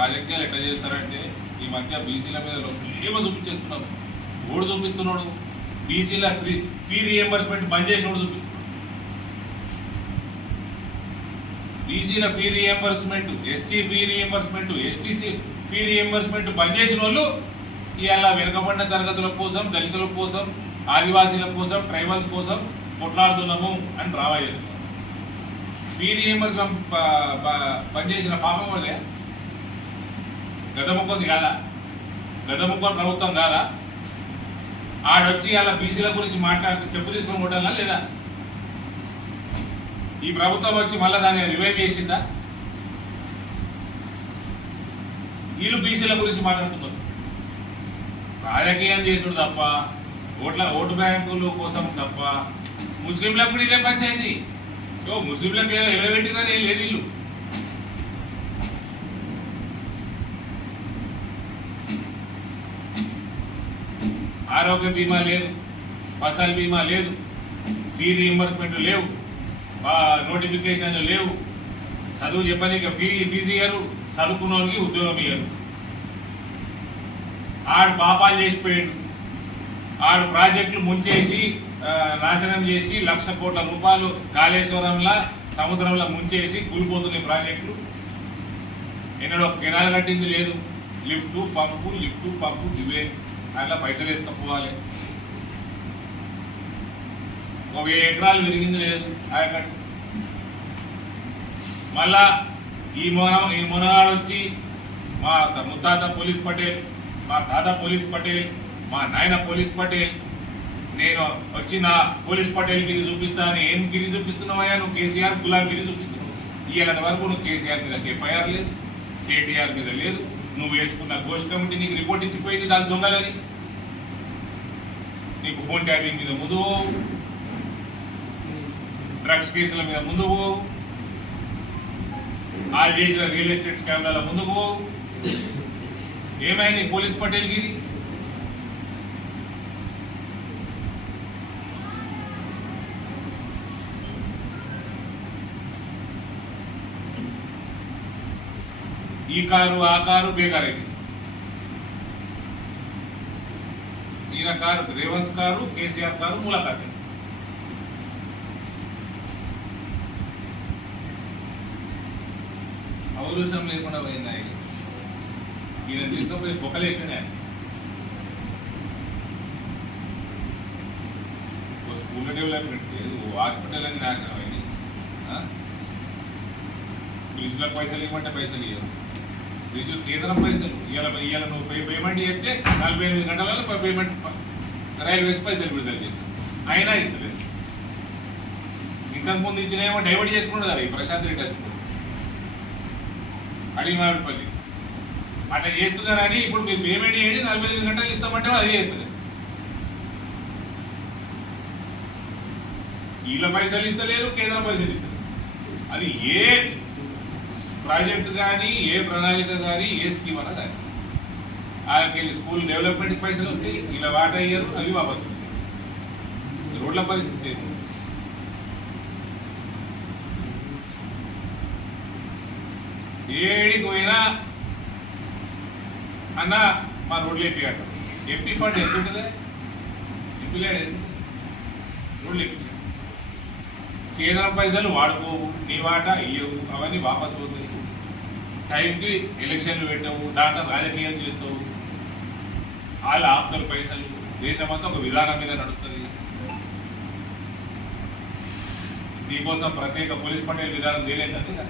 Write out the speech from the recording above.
రాజకీయాలు ఎట్లా చేస్తారంటే ఈ మధ్య బీసీల మీద ప్రేమ చూపించేస్తున్నారు. ఓడు చూపిస్తున్నాడు. బీసీల ఫ్రీ ఫీ రియంబర్స్మెంట్ బంద్ చేసినోడు చూపిస్తున్నాడు. బీసీల fee reimbursement SC fee reimbursement STC fee reimbursement bandh చేసిన వాళ్ళు ఇవాళ వెనుకబడిన తరగతుల కోసం దళితుల కోసం ఆదివాసీల కోసం ట్రైబల్స్ కోసం కొట్లాడుతున్నాము అని డ్రావా చేస్తున్నారు. ఫీ రియంబర్స్మెంట్ బంద్ చేసిన పాపం వాళ్ళే. గదముక్కొంది కాదా గదముక్కొని ప్రభుత్వం కాదా? ఆడొచ్చి అలా బీసీల గురించి మాట్లాడుతూ చెప్పు తీసుకొని కొట్టాలా లేదా? ఈ ప్రభుత్వం వచ్చి మళ్ళీ దాన్ని రివైవ్ చేసిందా? వీళ్ళు బీసీల గురించి మాట్లాడుతున్నారు. రాజకీయం చేసుడు తప్ప ఓట్ల ఓటు బ్యాంకుల కోసం తప్ప ముస్లింలకు కూడా ఇదే పంచాయతీ ఓ ముస్లింలకు ఏదో ఎలవెట్టినది ఏం లేదు ఇల్లు ఆరోగ్య బీమా లేదు ఫసల్ బీమా లేదు ఫీ రీఎంబర్స్మెంట్ లేవు నోటిఫికేషన్లు లేవు. చదువు చెప్పనీక ఫీ ఫీజు ఇయ్యరు చదువుకున్నోనికి ఉద్యోగం ఇయ్యరు. ఆడు పాపాలు చేసిపోయాడు. ఆడు ప్రాజెక్టులు ముంచేసి నాశనం చేసి లక్ష కోట్ల రూపాయలు కాళేశ్వరంలో సముద్రంలో ముంచేసి కూలిపోతున్నాయి ప్రాజెక్టులు. ఎన్నడో కెనాల్ కట్టింది లేదు. లిఫ్ట్ పంపు లిఫ్ట్ పంపు ఇవే అట్లా పైసలు పోవాలి. ఒక వెయ్యి ఎకరాలు విరిగింది లేదు. ఆయకట్టు మళ్ళా ఈ మొన ఈ మునగాడు వచ్చి మా త- ముత్తాత పోలీస్ పటేల్ మా తాత పోలీస్ పటేల్ మా నాయన పోలీస్ పటేల్ నేను వచ్చి నా పోలీస్ పటేల్ గిరి చూపిస్తాను ఏం గిరి చూపిస్తున్నావయ్యా? నువ్వు కేసీఆర్ గులాబ్ గిరి చూపిస్తున్నావు. ఇవాళ వరకు నువ్వు కేసీఆర్ మీద ఎఫ్ఐఆర్ లేదు కేటీఆర్ మీద లేదు. నువ్వు వేసుకున్న ఘోష్ కమిటీ నీకు రిపోర్ట్ ఇచ్చిపోయింది దాని దొంగలని. నీకు ఫోన్ ట్యాపింగ్ మీద ముందు డ్రగ్స్ కేసుల మీద ముందు వాళ్ళు చేసిన రియల్ ఎస్టేట్ స్కామ్ల ముందుకు ఏమైంది పోలీస్ పటేల్ గిరి? ఈ కారు ఆ కారు బేకారైంది. ఈయన car Revanth car KCR car ములాఖాత్ పౌరుషం లేకుండా పోయింది ఆయన ఈయన తీసుకుపోయి బొక్కలేసాడు ఆయన ఓ స్కూల్ డెవలప్మెంట్ లేదు ఓ హాస్పిటల్ అని నాశనం అయింది ఫీజులకు పైసలు ఇవ్వమంటే పైసలు ఇవ్వరు ఫీజులు కేంద్రం పైసలు. ఇవాళ ఇవాళ నువ్వు పేమెంట్ చేస్తే నలభై ఎనిమిది గంటలలో పేమెంట్ రైల్వేస్ పైసలు విడుదల చేస్తాం అయినా ఇస్తలేదు ఇంతకు ముందు ఇచ్చినేమో డైవర్ట్ చేసుకుంటుంది అది ప్రశాంత్ రెడ్డి హాస్పిటల్ అడిగిమావిడిపల్లి అట్లా చేస్తున్నారని ఇప్పుడు మీరు పేమెంట్ చేయండి నలభై ఐదు గంటలు ఇస్తామంటే అది చేస్తుంది వీళ్ళ పైసలు ఇస్తలేరు కేంద్ర పైసలు ఇస్తారు అది ఏ ప్రాజెక్ట్ కానీ ఏ ప్రణాళిక కానీ ఏ స్కీమ్ అన్న కానీ వాళ్ళకి స్కూల్ డెవలప్మెంట్కి పైసలు వస్తాయి ఇలా వాటా అయ్యారు అవి వాపసు. రోడ్ల పరిస్థితి ఏంటి? ఏడికి పోయినా అన్న మా రోడ్లు ఎప్పిగట ఎంపీ ఫండ్ ఎంత ఉంటుంది? ఎంపీ లేడు రోడ్లు ఎప్పించాడు కేంద్రం పైసలు వాడుకోవు నీ వాటా ఇయ్యవు అవన్నీ వాపసు పోతాయి. టైంకి ఎలక్షన్లు పెట్టవు దాంట్లో రాజకీయం చేస్తావు వాళ్ళు ఆప్తలు పైసలు దేశమంతా ఒక విధానం మీద నడుస్తుంది. దీనికోసం ప్రత్యేక పోలీస్ పటేల్ విధానం చేయలేదు కదా?